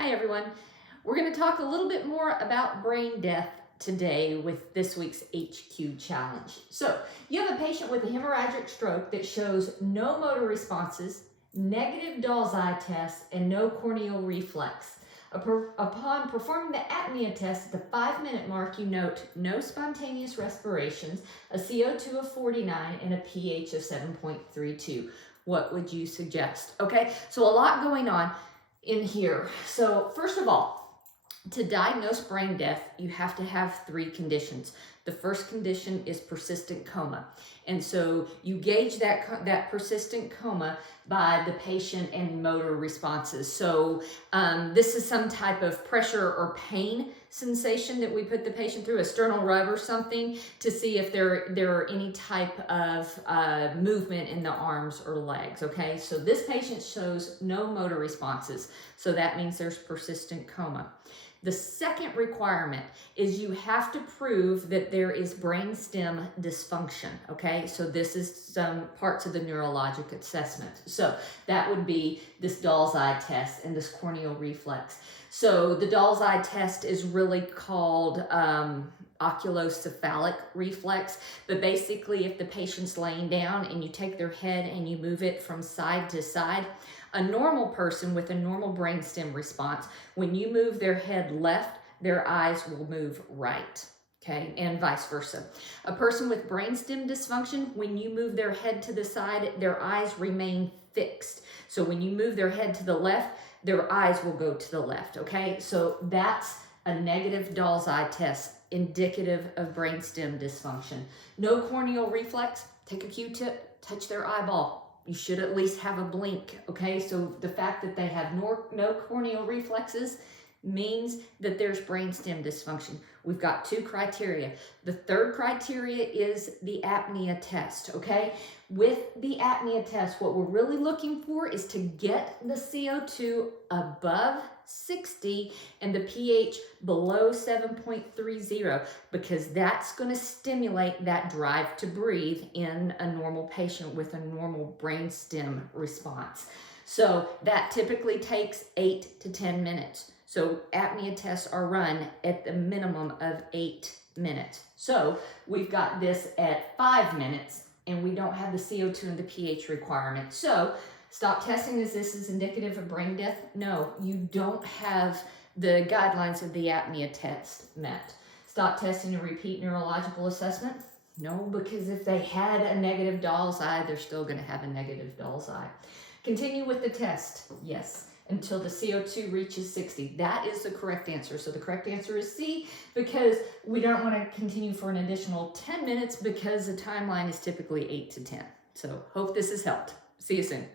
Hi everyone. We're going to talk a little bit more about brain death today with this week's HQ challenge. So you have a patient with a hemorrhagic stroke that shows no motor responses, negative Doll's eye test, and no corneal reflex. Upon performing the apnea test at the 5-minute mark, you note no spontaneous respirations, a CO2 of 49, and a pH of 7.32. What would you suggest? Okay, so a lot going on in here. So first of all, to diagnose brain death, you have to have 3 conditions. The first condition is persistent coma. And so you gauge that persistent coma by the patient and motor responses. So this is some type of pressure or pain sensation that we put the patient through, a sternal rub or something, to see if there are any type of movement in the arms or legs, okay? So this patient shows no motor responses, so that means there's persistent coma. The second requirement is you have to prove that there is brainstem dysfunction, okay? So this is some parts of the neurologic assessment. So that would be this Doll's eye test and this corneal reflex. So the Doll's eye test is really called oculocephalic reflex, but basically if the patient's laying down and you take their head and you move it from side to side, a normal person with a normal brainstem response, when you move their head left, their eyes will move right, okay, and vice versa. A person with brainstem dysfunction, when you move their head to the side, their eyes remain fixed. So when you move their head to the left, their eyes will go to the left, okay? So that's a negative Doll's eye test, indicative of brainstem dysfunction. No corneal reflex, take a Q-tip, touch their eyeball. You should at least have a blink, okay? So the fact that they have no corneal reflexes means that there's brainstem dysfunction. We've got 2 criteria. The third criteria is the apnea test, okay? With the apnea test, what we're really looking for is to get the CO2 above 60 and the pH below 7.30, because that's going to stimulate that drive to breathe in a normal patient with a normal brainstem response. So that typically takes 8 to 10 minutes. So apnea tests are run at the minimum of 8 minutes. So we've got this at 5 minutes and we don't have the CO2 and the pH requirement. So stop testing as this is indicative of brain death. No, you don't have the guidelines of the apnea test met. Stop testing and repeat neurological assessment. No, because if they had a negative Doll's eye, they're still going to have a negative Doll's eye. Continue with the test. Yes, until the CO2 reaches 60. That is the correct answer. So the correct answer is C, because we don't want to continue for an additional 10 minutes because the timeline is typically 8 to 10. So hope this has helped. See you soon.